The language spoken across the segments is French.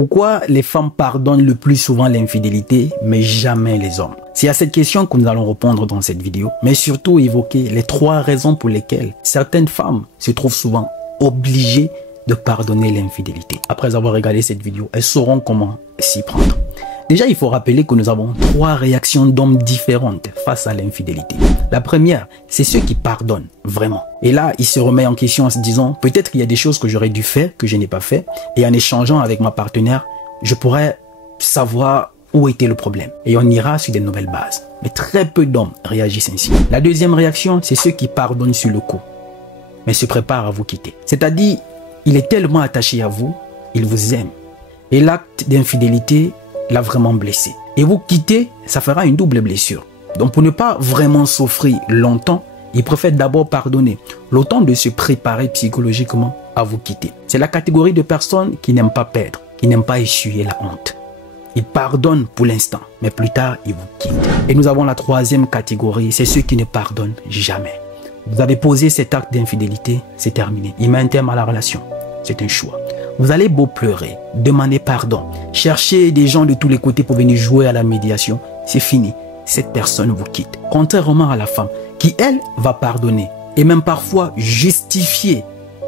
Pourquoi les femmes pardonnent le plus souvent l'infidélité, mais jamais les hommes? C'est à cette question que nous allons répondre dans cette vidéo, mais surtout évoquer les 3 raisons pour lesquelles certaines femmes se trouvent souvent obligées de pardonner l'infidélité. Après avoir regardé cette vidéo, elles sauront comment s'y prendre. Déjà, il faut rappeler que nous avons 3 réactions d'hommes différentes face à l'infidélité. La première, c'est ceux qui pardonnent vraiment. Et là, il se remet en question en se disant, peut-être qu'il y a des choses que j'aurais dû faire, que je n'ai pas fait. Et en échangeant avec ma partenaire, je pourrais savoir où était le problème. Et on ira sur des nouvelles bases. Mais très peu d'hommes réagissent ainsi. La deuxième réaction, c'est ceux qui pardonnent sur le coup, mais se préparent à vous quitter. C'est-à-dire, il est tellement attaché à vous, il vous aime. Et l'acte d'infidélité l'a vraiment blessé. Et vous quitter, ça fera une double blessure. Donc pour ne pas vraiment souffrir longtemps, il préfère d'abord pardonner, le temps de se préparer psychologiquement à vous quitter. C'est la catégorie de personnes qui n'aiment pas perdre, qui n'aiment pas essuyer la honte. Ils pardonnent pour l'instant, mais plus tard, ils vous quittent. Et nous avons la 3e catégorie, c'est ceux qui ne pardonnent jamais. Vous avez posé cet acte d'infidélité, c'est terminé. Il met un terme à la relation. C'est un choix. Vous allez beau pleurer, demander pardon, chercher des gens de tous les côtés pour venir jouer à la médiation. C'est fini. Cette personne vous quitte. Contrairement à la femme, qui elle va pardonner et même parfois justifier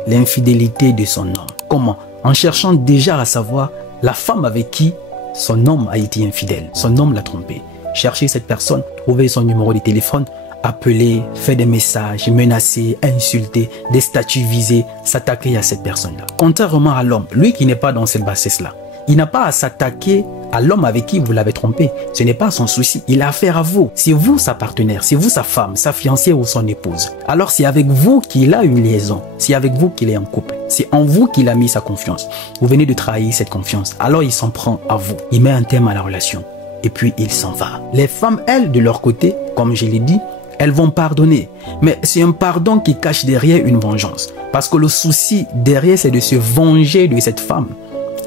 l'infidélité de son homme. Comment? En cherchant déjà à savoir la femme avec qui son homme a été infidèle. Son homme l'a trompé. Chercher cette personne, trouver son numéro de téléphone, appeler, faire des messages, menacer, insulter, des statuts visés, s'attaquer à cette personne-là. Contrairement à l'homme, lui qui n'est pas dans cette bassesse-là, il n'a pas à s'attaquer à l'homme avec qui vous l'avez trompé. Ce n'est pas son souci. Il a affaire à vous. C'est vous sa partenaire, c'est vous sa femme, sa fiancée ou son épouse. Alors c'est avec vous qu'il a une liaison. C'est avec vous qu'il est en couple. C'est en vous qu'il a mis sa confiance. Vous venez de trahir cette confiance. Alors il s'en prend à vous. Il met un terme à la relation. Et puis il s'en va. Les femmes, elles, de leur côté, comme je l'ai dit, elles vont pardonner. Mais c'est un pardon qui cache derrière une vengeance. Parce que le souci derrière, c'est de se venger de cette femme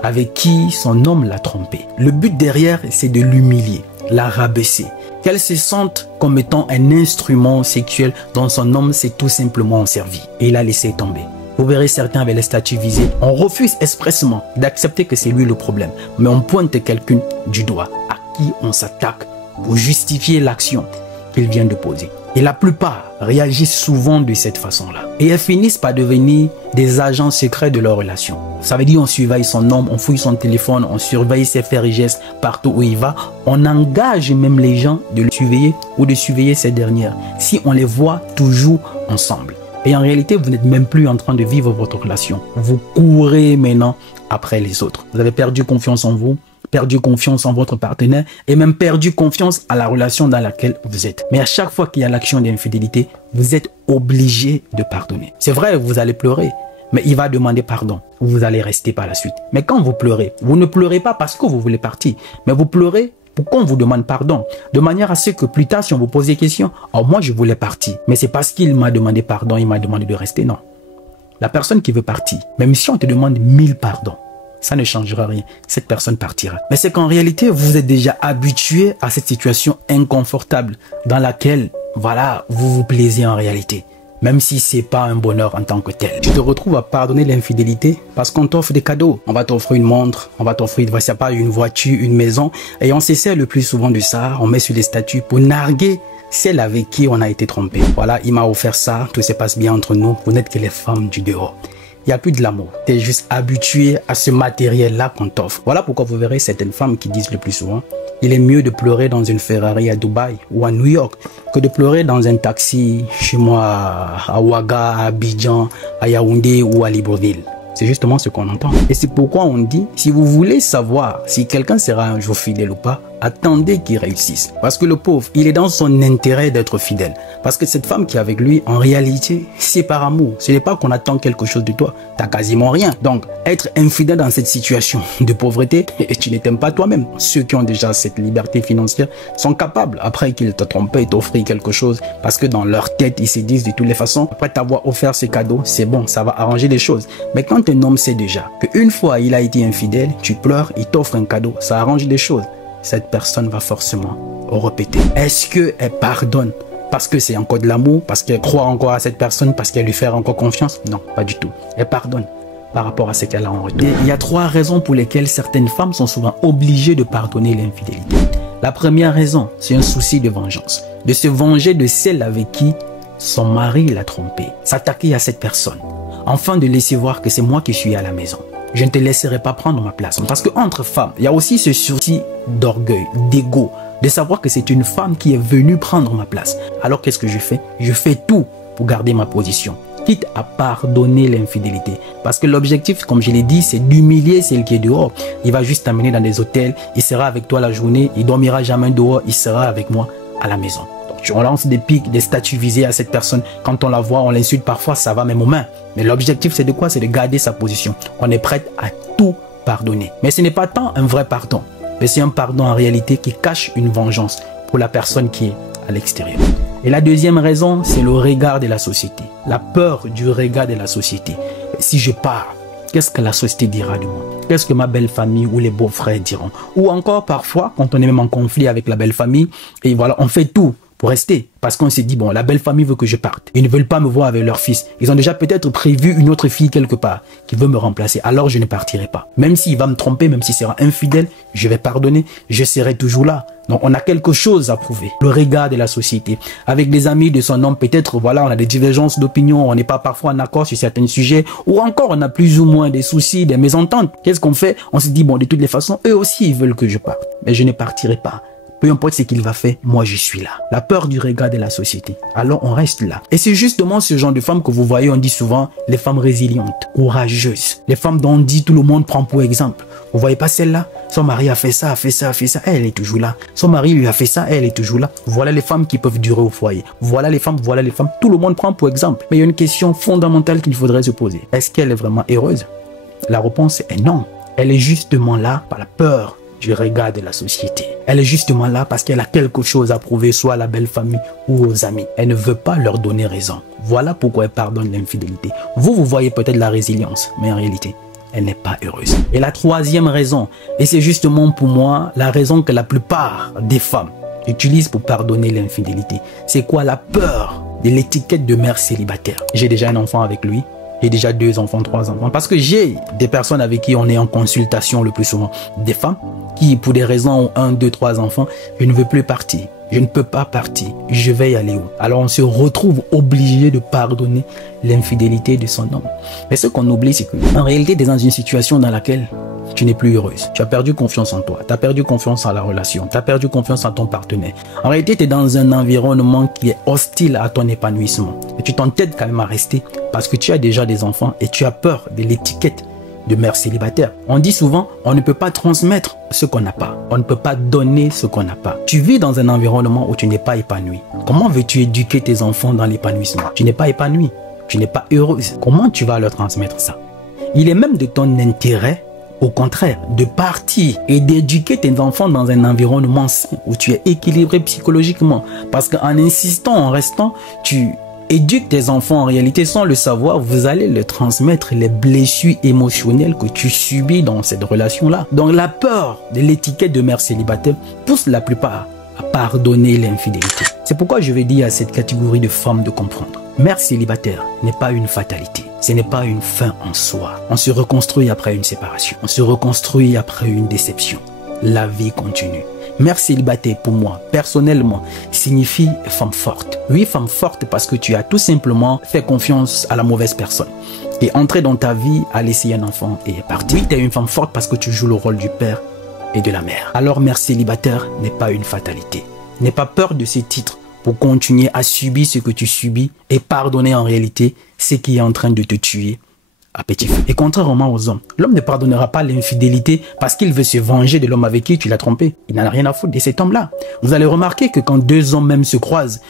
avec qui son homme l'a trompé. Le but derrière, c'est de l'humilier, la rabaisser, qu'elle se sente comme étant un instrument sexuel dont son homme s'est tout simplement servi. Et il a laissé tomber. Vous verrez certains avec les statuts visés. On refuse expressément d'accepter que c'est lui le problème. Mais on pointe quelqu'un du doigt à qui on s'attaque pour justifier l'action qu'il vient de poser. Et la plupart réagissent souvent de cette façon-là. Et elles finissent par devenir des agents secrets de leur relation. Ça veut dire on surveille son homme, on fouille son téléphone, on surveille ses faits et gestes partout où il va. On engage même les gens de le surveiller ou de surveiller ces dernières si on les voit toujours ensemble. Et en réalité, vous n'êtes même plus en train de vivre votre relation. Vous courez maintenant après les autres. Vous avez perdu confiance en vous, perdu confiance en votre partenaire et même perdu confiance à la relation dans laquelle vous êtes. Mais à chaque fois qu'il y a l'action d'infidélité, vous êtes obligé de pardonner. C'est vrai, vous allez pleurer, mais il va demander pardon. Vous allez rester par la suite. Mais quand vous pleurez, vous ne pleurez pas parce que vous voulez partir, mais vous pleurez pour qu'on vous demande pardon, de manière à ce que plus tard, si on vous pose des questions, « Oh, moi, je voulais partir, mais c'est parce qu'il m'a demandé pardon, il m'a demandé de rester. » Non. La personne qui veut partir, même si on te demande 1000 pardons, ça ne changera rien. Cette personne partira. Mais c'est qu'en réalité, vous êtes déjà habitué à cette situation inconfortable dans laquelle, voilà, vous vous plaisez en réalité. Même si c'est pas un bonheur en tant que tel. Tu te retrouves à pardonner l'infidélité parce qu'on t'offre des cadeaux. On va t'offrir une montre, on va t'offrir une voiture, une maison. Et on s'essaie le plus souvent de ça. On met sur les statuts pour narguer celle avec qui on a été trompé. Voilà, il m'a offert ça, tout se passe bien entre nous. Vous n'êtes que les femmes du dehors. Il n'y a plus de l'amour. Tu es juste habitué à ce matériel-là qu'on t'offre. Voilà pourquoi vous verrez certaines femmes qui disent le plus souvent, il est mieux de pleurer dans une Ferrari à Dubaï ou à New York que de pleurer dans un taxi chez moi à Ouaga, à Abidjan, à Yaoundé ou à Libreville. C'est justement ce qu'on entend. Et c'est pourquoi on dit, si vous voulez savoir si quelqu'un sera un jour fidèle ou pas, attendez qu'il réussisse. Parce que le pauvre, il est dans son intérêt d'être fidèle. Parce que cette femme qui est avec lui, en réalité, c'est par amour. Ce n'est pas qu'on attend quelque chose de toi. Tu n'as quasiment rien. Donc, être infidèle dans cette situation de pauvreté, et tu ne t'aimes pas toi-même. Ceux qui ont déjà cette liberté financière sont capables, après qu'ils t'ont trompé, t'offrir quelque chose. Parce que dans leur tête, ils se disent de toutes les façons, après t'avoir offert ce cadeau, c'est bon, ça va arranger les choses. Mais quand un homme sait déjà qu'une fois il a été infidèle, tu pleures, il t'offre un cadeau, ça arrange les choses. Cette personne va forcément répéter. Est-ce qu'elle pardonne parce que c'est encore de l'amour, parce qu'elle croit encore à cette personne, parce qu'elle lui fait encore confiance? Non, pas du tout. Elle pardonne par rapport à ce qu'elle a en retour. Il y a 3 raisons pour lesquelles certaines femmes sont souvent obligées de pardonner l'infidélité. La première raison, c'est un souci de vengeance. De se venger de celle avec qui son mari l'a trompée. S'attaquer à cette personne. Enfin de laisser voir que c'est moi qui suis à la maison. Je ne te laisserai pas prendre ma place. Parce qu'entre femmes, il y a aussi ce souci d'orgueil, d'ego, de savoir que c'est une femme qui est venue prendre ma place. Alors qu'est-ce que je fais? Je fais tout pour garder ma position, quitte à pardonner l'infidélité. Parce que l'objectif, comme je l'ai dit, c'est d'humilier celle qui est dehors. Il va juste t'amener dans des hôtels, il sera avec toi la journée, il dormira jamais dehors, il sera avec moi à la maison. On lance des pics, des statues visées à cette personne. Quand on la voit, on l'insulte parfois, ça va même aux mains. Mais l'objectif, c'est de quoi? C'est de garder sa position. On est prêt à tout pardonner. Mais ce n'est pas tant un vrai pardon, mais c'est un pardon en réalité qui cache une vengeance pour la personne qui est à l'extérieur. Et la deuxième raison, c'est le regard de la société. La peur du regard de la société. Si je pars, qu'est-ce que la société dira de moi? Qu'est-ce que ma belle famille ou les beaux-frères diront? Ou encore parfois, quand on est même en conflit avec la belle famille, et voilà, on fait tout pour rester. Parce qu'on s'est dit, bon, la belle famille veut que je parte. Ils ne veulent pas me voir avec leur fils. Ils ont déjà peut-être prévu une autre fille quelque part qui veut me remplacer. Alors je ne partirai pas. Même s'il va me tromper, même s'il sera infidèle, je vais pardonner. Je serai toujours là. Donc on a quelque chose à prouver. Le regard de la société. Avec des amis de son homme, peut-être, voilà, on a des divergences d'opinion. On n'est pas parfois en accord sur certains sujets. Ou encore, on a plus ou moins des soucis, des mésententes. Qu'est-ce qu'on fait? On se dit, bon, de toutes les façons, eux aussi, ils veulent que je parte. Mais je ne partirai pas. Peu importe ce qu'il va faire, moi je suis là. La peur du regard de la société. Alors on reste là. Et c'est justement ce genre de femmes que vous voyez, on dit souvent les femmes résilientes, courageuses. Les femmes dont on dit tout le monde prend pour exemple. Vous voyez pas celle-là? Son mari a fait ça, a fait ça, a fait ça. Elle est toujours là. Son mari lui a fait ça, elle est toujours là. Voilà les femmes qui peuvent durer au foyer. Voilà les femmes, voilà les femmes. Tout le monde prend pour exemple. Mais il y a une question fondamentale qu'il faudrait se poser. Est-ce qu'elle est vraiment heureuse? La réponse est non. Elle est justement là par la peur du regard de la société. Elle est justement là parce qu'elle a quelque chose à prouver, soit à la belle famille ou aux amis. Elle ne veut pas leur donner raison. Voilà pourquoi elle pardonne l'infidélité. Vous voyez peut-être la résilience, mais en réalité, elle n'est pas heureuse. Et la troisième raison, et c'est justement pour moi la raison que la plupart des femmes utilisent pour pardonner l'infidélité, c'est quoi? La peur de l'étiquette de mère célibataire. J'ai déjà un enfant avec lui. J'ai déjà 2 enfants, 3 enfants. Parce que j'ai des personnes avec qui on est en consultation le plus souvent. Des femmes qui, pour des raisons, ont 1, 2, 3 enfants. Je ne veux plus partir. Je ne peux pas partir. Je vais y aller où? Alors on se retrouve obligé de pardonner l'infidélité de son homme. Mais ce qu'on oublie, c'est que en réalité, tu es dans une situation dans laquelle tu n'es plus heureuse. Tu as perdu confiance en toi. Tu as perdu confiance en la relation. Tu as perdu confiance en ton partenaire. En réalité, tu es dans un environnement qui est hostile à ton épanouissement. Et tu t'entêtes quand même à rester parce que tu as déjà des enfants et tu as peur de l'étiquette de mère célibataire. On dit souvent, on ne peut pas transmettre ce qu'on n'a pas. On ne peut pas donner ce qu'on n'a pas. Tu vis dans un environnement où tu n'es pas épanoui. Comment veux-tu éduquer tes enfants dans l'épanouissement? Tu n'es pas épanoui. Tu n'es pas heureuse. Comment tu vas leur transmettre ça? Il est même de ton intérêt, au contraire, de partir et d'éduquer tes enfants dans un environnement sain où tu es équilibré psychologiquement. Parce qu'en insistant, en restant, tu éduques tes enfants en réalité sans le savoir, vous allez leur transmettre les blessures émotionnelles que tu subis dans cette relation-là. Donc la peur de l'étiquette de mère célibataire pousse la plupart à pardonner l'infidélité. C'est pourquoi je vais dire à cette catégorie de femmes de comprendre. Mère célibataire n'est pas une fatalité. Ce n'est pas une fin en soi. On se reconstruit après une séparation. On se reconstruit après une déception. La vie continue. Mère célibataire, pour moi, personnellement, signifie femme forte. Oui, femme forte parce que tu as tout simplement fait confiance à la mauvaise personne. Et entrer dans ta vie, à laisser un enfant et est parti. Oui, tu es une femme forte parce que tu joues le rôle du père et de la mère. Alors, mère célibataire n'est pas une fatalité. N'aie pas peur de ces titres pour continuer à subir ce que tu subis et pardonner en réalité ce qui est en train de te tuer à petit feu. Et contrairement aux hommes, l'homme ne pardonnera pas l'infidélité parce qu'il veut se venger de l'homme avec qui tu l'as trompé. Il n'en a rien à foutre de cet homme-là. Vous allez remarquer que quand 2 hommes même se croisent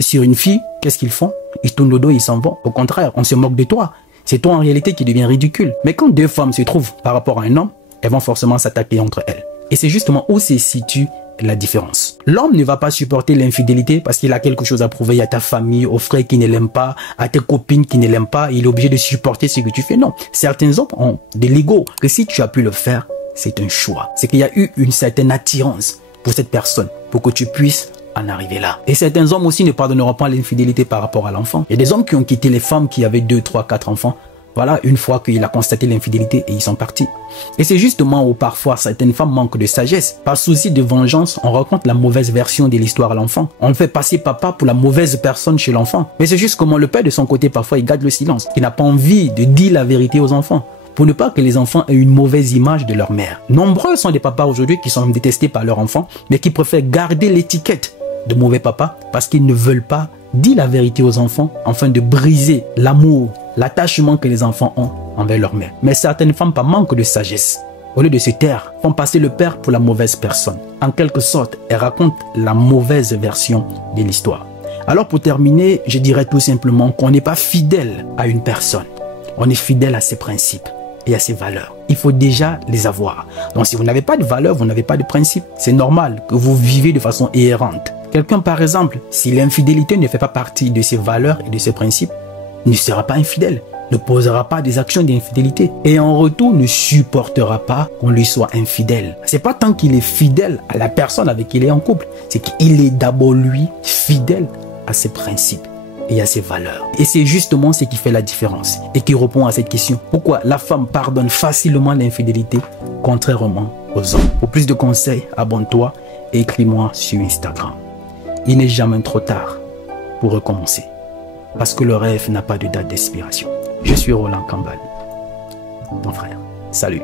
sur une fille, qu'est-ce qu'ils font? Ils tournent le dos, ils s'en vont. Au contraire, on se moque de toi. C'est toi en réalité qui deviens ridicule. Mais quand 2 femmes se trouvent par rapport à un homme, elles vont forcément s'attaquer entre elles. Et c'est justement où se situe la différence. L'homme ne va pas supporter l'infidélité parce qu'il a quelque chose à prouver à ta famille, aux frères qui ne l'aiment pas, à tes copines qui ne l'aiment pas. Il est obligé de supporter ce que tu fais. Non. Certains hommes ont de l'ego que si tu as pu le faire, c'est un choix. C'est qu'il y a eu une certaine attirance pour cette personne pour que tu puisses en arriver là. Et certains hommes aussi ne pardonneront pas l'infidélité par rapport à l'enfant. Il y a des hommes qui ont quitté les femmes qui avaient 2, 3, 4 enfants Voilà, une fois qu'il a constaté l'infidélité et ils sont partis. Et c'est justement où parfois certaines femmes manquent de sagesse. Par souci de vengeance, on raconte la mauvaise version de l'histoire à l'enfant. On fait passer papa pour la mauvaise personne chez l'enfant. Mais c'est juste comment le père de son côté, parfois, il garde le silence. Il n'a pas envie de dire la vérité aux enfants, pour ne pas que les enfants aient une mauvaise image de leur mère. Nombreux sont des papas aujourd'hui qui sont détestés par leurs enfants, mais qui préfèrent garder l'étiquette de mauvais papa parce qu'ils ne veulent pas dire la vérité aux enfants afin de briser l'amour, l'attachement que les enfants ont envers leur mère. Mais certaines femmes, par manque de sagesse, au lieu de se taire, font passer le père pour la mauvaise personne. En quelque sorte, elles racontent la mauvaise version de l'histoire. Alors pour terminer, je dirais tout simplement qu'on n'est pas fidèle à une personne. On est fidèle à ses principes et à ses valeurs. Il faut déjà les avoir. Donc si vous n'avez pas de valeurs, vous n'avez pas de principes. C'est normal que vous vivez de façon errante. Quelqu'un, par exemple, si l'infidélité ne fait pas partie de ses valeurs et de ses principes, ne sera pas infidèle, ne posera pas des actions d'infidélité et en retour ne supportera pas qu'on lui soit infidèle. C'est pas tant qu'il est fidèle à la personne avec qui il est en couple, c'est qu'il est d'abord lui fidèle à ses principes et à ses valeurs. Et c'est justement ce qui fait la différence et qui répond à cette question. Pourquoi la femme pardonne facilement l'infidélité contrairement aux hommes? Pour plus de conseils, abonne-toi et écris-moi sur Instagram. Il n'est jamais trop tard pour recommencer. Parce que le rêve n'a pas de date d'expiration. Je suis Roland Kambal, ton frère. Salut.